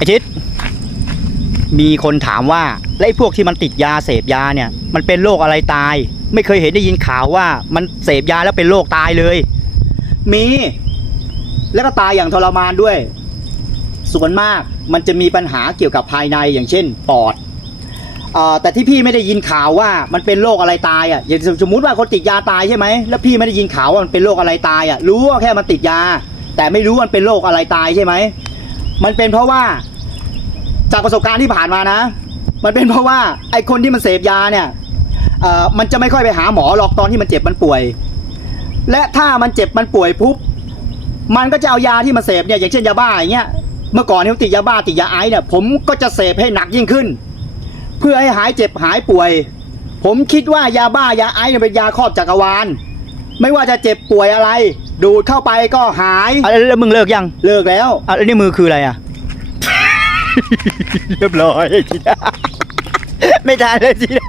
ไอชิดมีคนถามว่าแล้วไอ้พวกที่มันติดยาเสพยาเนี่ย มันเป็นโรคอะไรตาย ไม่เคยเห็นได้ยินข่าวว่า มันเสพยาแล้วเป็นโรคตายเลย มี แล้วก็ตายอย่างทรมานด้วย ส่วนมากมันจะมีปัญหาเกี่ยวกับภายในอย่างเช่นปอดเอ่อแต่ที่พี่ไม่ได้ยินข่าวว่ามันเป็นโรคอะไรตายอะอย่างสมมติว่าคนติดยาตายใช่ไหมแล้วพี่ไม่ได้ยินข่าวว่ามันเป็นโรคอะไรตายอะรู้ว่าแค่มันติดยา แต่ไม่รู้มันเป็นโรคอะไรตายใช่ไหมมันเป็นเพราะว่า จากประสบการณ์ที่ผ่านมานะ มันเป็นเพราะว่าไอ้คนที่มันเสพยาเนี่ยเอ่อมันจะไม่ค่อยไปหาหมอหรอกตอนที่มันเจ็บมันป่วย และถ้ามันเจ็บมันป่วยปุ๊บมันก็จะเอายาที่มันเสพเนี่ยอย่างเช่นยาบ้าอย่างเงี้ยเมื่อก่อนที่ผมติดยาบ้าติดยาไอซ์เนี่ยผมก็จะเสพให้หนักยิ่งขึ้น เพื่อให้หายเจ็บหายป่วย ผมคิดว่ายาบ้ายาไอซ์เนี่ยเป็นยาครอบจักรวาลไม่ว่าจะเจ็บป่วยอะไร ดูดเข้าไปก็หายแล้วมึงเลิกยังเลิกแล้วอะแล้วนี่มือคืออะไรอะ เรียบร้อยจีน่าไม่ทันเลยจีน่า